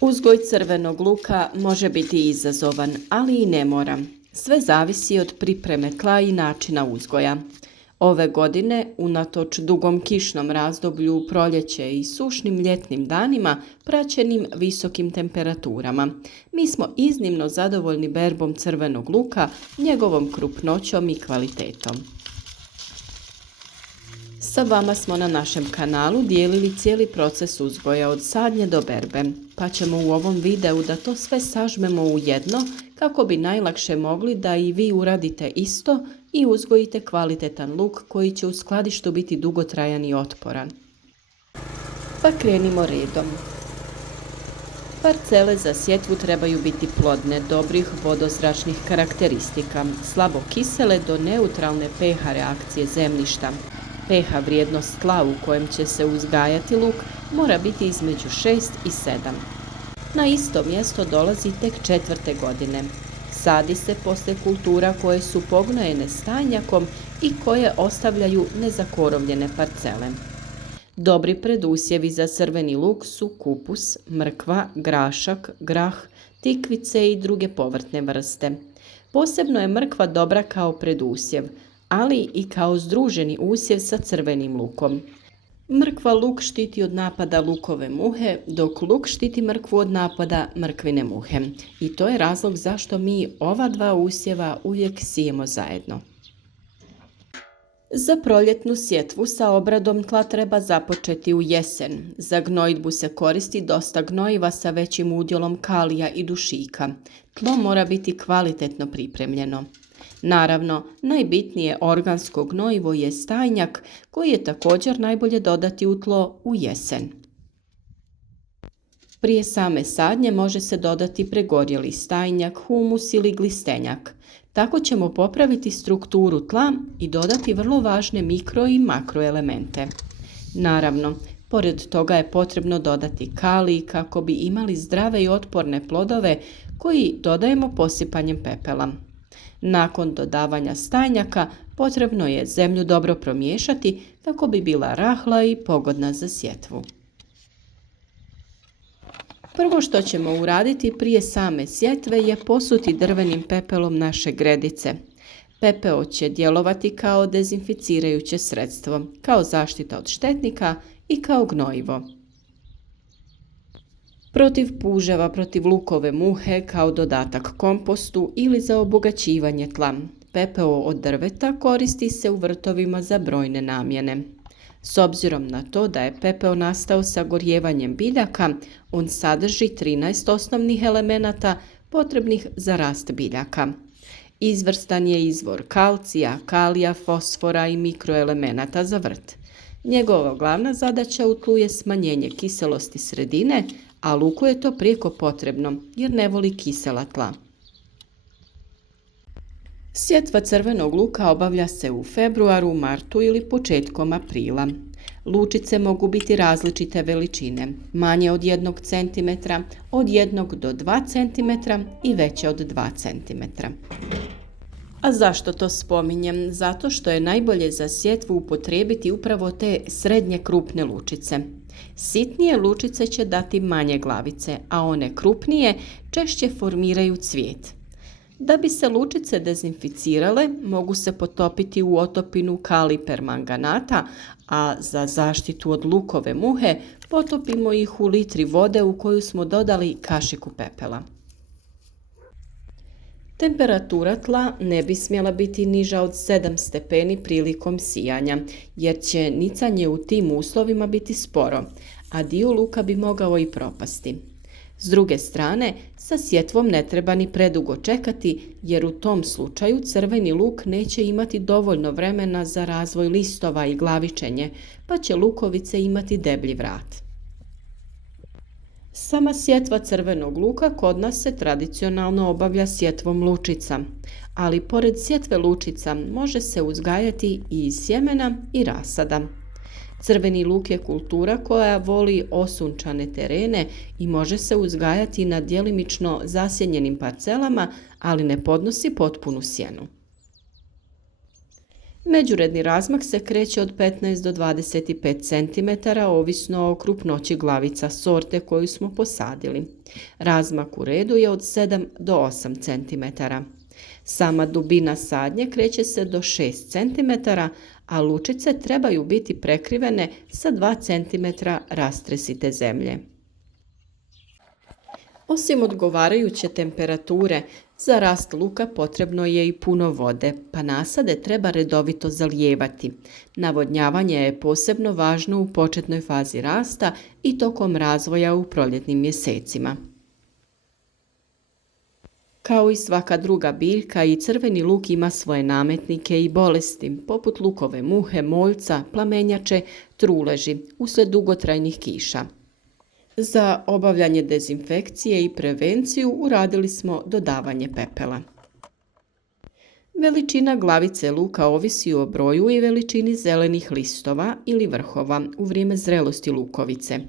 Uzgoj crvenog luka može biti izazovan, ali i ne mora. Sve zavisi od pripreme tla i načina uzgoja. Ove godine, unatoč dugom kišnom razdoblju, proljeće i sušnim ljetnim danima, praćenim visokim temperaturama, mi smo iznimno zadovoljni berbom crvenog luka, njegovom krupnoćom i kvalitetom. Sa vama smo na našem kanalu dijelili cijeli proces uzgoja od sadnje do berbe, pa ćemo u ovom videu da to sve sažmemo u jedno kako bi najlakše mogli da i vi uradite isto i uzgojite kvalitetan luk koji će u skladištu biti dugotrajan i otporan. Pa krenimo redom. Parcele za sjetvu trebaju biti plodne, dobrih vodozračnih karakteristika, slabo kisele do neutralne pH reakcije zemljišta. pH vrijednost tla u kojem će se uzgajati luk mora biti između 6 i 7. Na isto mjesto dolazi tek 4. godine. Sadi se poslije kultura koje su pognojene stajnjakom i koje ostavljaju nezakorovljene parcele. Dobri predusjevi za crveni luk su kupus, mrkva, grašak, grah, tikvice i druge povrtne vrste. Posebno je mrkva dobra kao predusjev, ali i kao združeni usjev sa crvenim lukom. Mrkva luk štiti od napada lukove muhe, dok luk štiti mrkvu od napada mrkvine muhe. I to je razlog zašto mi ova dva usjeva uvijek sijemo zajedno. Za proljetnu sjetvu sa obradom tla treba započeti u jesen. Za gnojidbu se koristi dosta gnojiva sa većim udjelom kalija i dušika. Tlo mora biti kvalitetno pripremljeno. Naravno, najbitnije organsko gnojivo je stajnjak koji je također najbolje dodati u tlo u jesen. Prije same sadnje može se dodati pregorjeli stajnjak, humus ili glistenjak. Tako ćemo popraviti strukturu tla i dodati vrlo važne mikro i makroelemente. Naravno, pored toga je potrebno dodati kalij kako bi imali zdrave i otporne plodove koji dodajemo posipanjem pepela. Nakon dodavanja stajnjaka potrebno je zemlju dobro promiješati kako bi bila rahla i pogodna za sjetvu. Prvo što ćemo uraditi prije same sjetve je posuti drvenim pepelom naše gredice. Pepeo će djelovati kao dezinficirajuće sredstvo, kao zaštita od štetnika i kao gnojivo. Protiv puževa, protiv lukove muhe, kao dodatak kompostu ili za obogaćivanje tla. Pepeo od drveta koristi se u vrtovima za brojne namjene. S obzirom na to da je pepeo nastao sagorjevanjem biljaka, on sadrži 13 osnovnih elemenata potrebnih za rast biljaka. Izvrstan je izvor kalcija, kalija, fosfora i mikroelemenata za vrt. Njegova glavna zadaća u tlu je smanjenje kiselosti sredine, a luku je to prijeko potrebno jer ne voli kisela tla. Sjetva crvenog luka obavlja se u februaru, martu ili početkom aprila. Lučice mogu biti različite veličine, manje od 1 cm, od 1 do 2 cm i veće od 2 cm. A zašto to spominjem? Zato što je najbolje za sjetvu upotrijebiti upravo te srednje krupne lučice. Sitnije lučice će dati manje glavice, a one krupnije češće formiraju cvijet. Da bi se lučice dezinficirale, mogu se potopiti u otopinu kalij permanganata, a za zaštitu od lukove muhe potopimo ih u litri vode u koju smo dodali kašiku pepela. Temperatura tla ne bi smjela biti niža od 7 stepeni prilikom sijanja, jer će nicanje u tim uslovima biti sporo, a dio luka bi mogao i propasti. S druge strane, sa sjetvom ne treba ni predugo čekati, jer u tom slučaju crveni luk neće imati dovoljno vremena za razvoj listova i glavičenje, pa će lukovice imati deblji vrat. Sama sjetva crvenog luka kod nas se tradicionalno obavlja sjetvom lučica, ali pored sjetve lučica može se uzgajati i iz sjemena i rasada. Crveni luk je kultura koja voli osunčane terene i može se uzgajati na djelimično zasjenjenim parcelama, ali ne podnosi potpunu sjenu. Međuredni razmak se kreće od 15 do 25 cm, ovisno o krupnoći glavica sorte koju smo posadili. Razmak u redu je od 7 do 8 cm. Sama dubina sadnje kreće se do 6 cm, a lučice trebaju biti prekrivene sa 2 cm rastresite zemlje. Osim odgovarajuće temperature, za rast luka potrebno je i puno vode, pa nasade treba redovito zalijevati. Navodnjavanje je posebno važno u početnoj fazi rasta i tokom razvoja u proljetnim mjesecima. Kao i svaka druga biljka, i crveni luk ima svoje nametnike i bolesti, poput lukove muhe, moljca, plamenjače, truleži, uslijed dugotrajnih kiša. Za obavljanje dezinfekcije i prevenciju uradili smo dodavanje pepela. Veličina glavice luka ovisi o broju i veličini zelenih listova ili vrhova u vrijeme zrelosti lukovice.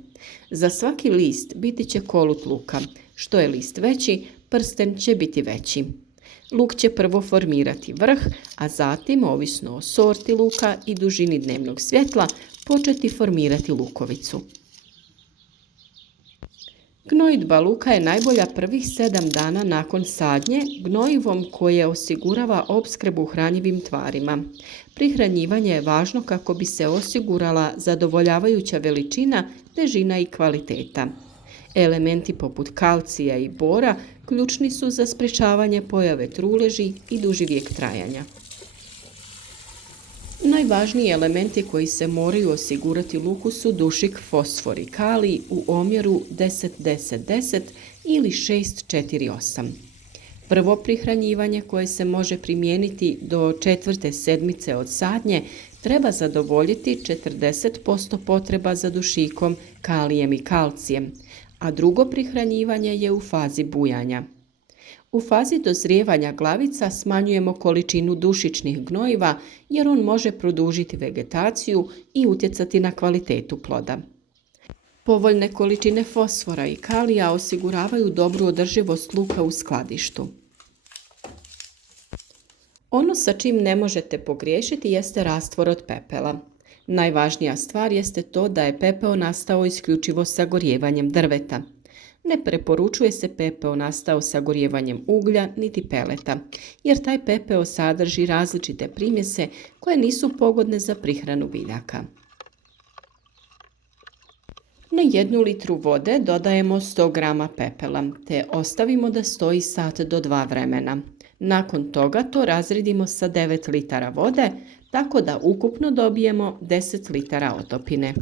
Za svaki list biti će kolut luka. Što je list veći, prsten će biti veći. Luk će prvo formirati vrh, a zatim, ovisno o sorti luka i dužini dnevnog svjetla, početi formirati lukovicu. Gnojidba luka je najbolja prvih 7 dana nakon sadnje gnojivom koje osigurava opskrbu hranjivim tvarima. Prihranjivanje je važno kako bi se osigurala zadovoljavajuća veličina, težina i kvaliteta. Elementi poput kalcija i bora ključni su za sprječavanje pojave truleži i duži vijek trajanja. Najvažniji elementi koji se moraju osigurati luku su dušik, fosfor i kalij u omjeru 10-10-10 ili 6-4-8. Prvo prihranjivanje koje se može primijeniti do 4. sedmice od sadnje treba zadovoljiti 40% potreba za dušikom, kalijem i kalcijem, a drugo prihranjivanje je u fazi bujanja. U fazi dozrijevanja glavica smanjujemo količinu dušičnih gnojiva jer on može produžiti vegetaciju i utjecati na kvalitetu ploda. Povoljne količine fosfora i kalija osiguravaju dobru održivost luka u skladištu. Ono sa čim ne možete pogriješiti jeste rastvor od pepela. Najvažnija stvar jeste to da je pepeo nastao isključivo sagorijevanjem drveta. Ne preporučuje se pepeo nastao sagorijevanjem uglja niti peleta, jer taj pepeo sadrži različite primjese koje nisu pogodne za prihranu biljaka. Na 1 litru vode dodajemo 100 grama pepela, te ostavimo da stoji sat do 2 vremena. Nakon toga to razredimo sa 9 litara vode, tako da ukupno dobijemo 10 litara otopine.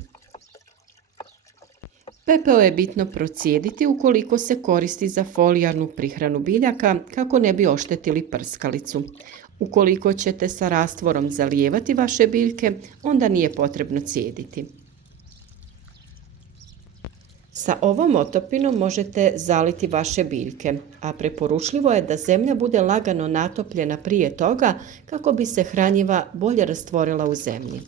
Pepeo je bitno procijediti ukoliko se koristi za folijarnu prihranu biljaka kako ne bi oštetili prskalicu. Ukoliko ćete sa rastvorom zalijevati vaše biljke, onda nije potrebno cijediti. Sa ovom otopinom možete zaliti vaše biljke, a preporučljivo je da zemlja bude lagano natopljena prije toga kako bi se hranjiva bolje rastvorila u zemlji.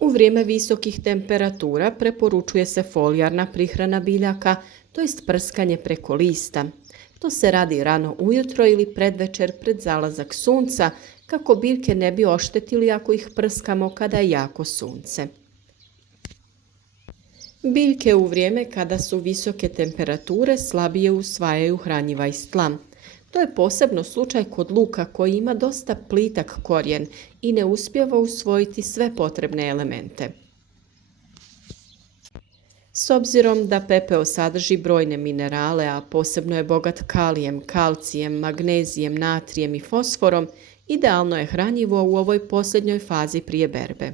U vrijeme visokih temperatura preporučuje se folijarna prihrana biljaka, to jest prskanje preko lista. To se radi rano ujutro ili predvečer pred zalazak sunca kako biljke ne bi oštetili ako ih prskamo kada je jako sunce. Biljke u vrijeme kada su visoke temperature slabije usvajaju hranjiva iz tla. To je posebno slučaj kod luka koji ima dosta plitak korijen i ne uspijeva usvojiti sve potrebne elemente. S obzirom da pepeo sadrži brojne minerale, a posebno je bogat kalijem, kalcijem, magnezijem, natrijem i fosforom, idealno je hranjivo u ovoj posljednjoj fazi prije berbe.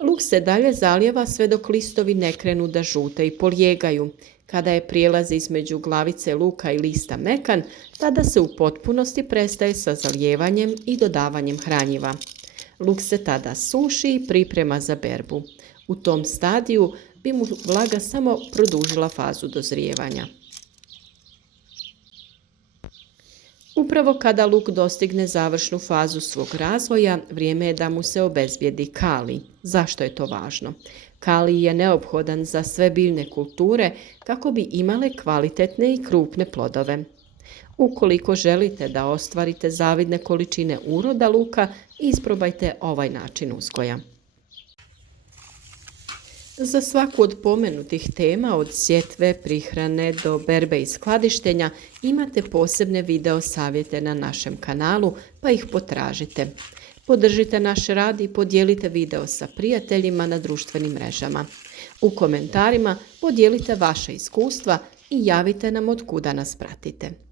Luk se dalje zalijeva sve dok listovi ne krenu da žute i polijegaju. Kada je prijelaz između glavice luka i lista mekan, tada se u potpunosti prestaje sa zalijevanjem i dodavanjem hranjiva. Luk se tada suši i priprema za berbu. U tom stadiju bi mu vlaga samo produžila fazu dozrijevanja. Upravo kada luk dostigne završnu fazu svog razvoja, vrijeme je da mu se obezbijedi kalij. Zašto je to važno? Kalij je neophodan za sve biljne kulture kako bi imale kvalitetne i krupne plodove. Ukoliko želite da ostvarite zavidne količine uroda luka, isprobajte ovaj način uzgoja. Za svaku od pomenutih tema, od sjetve, prihrane do berbe i skladištenja, imate posebne video savjete na našem kanalu, pa ih potražite. Podržite naš rad i podijelite video sa prijateljima na društvenim mrežama. U komentarima podijelite vaše iskustva i javite nam od kuda nas pratite.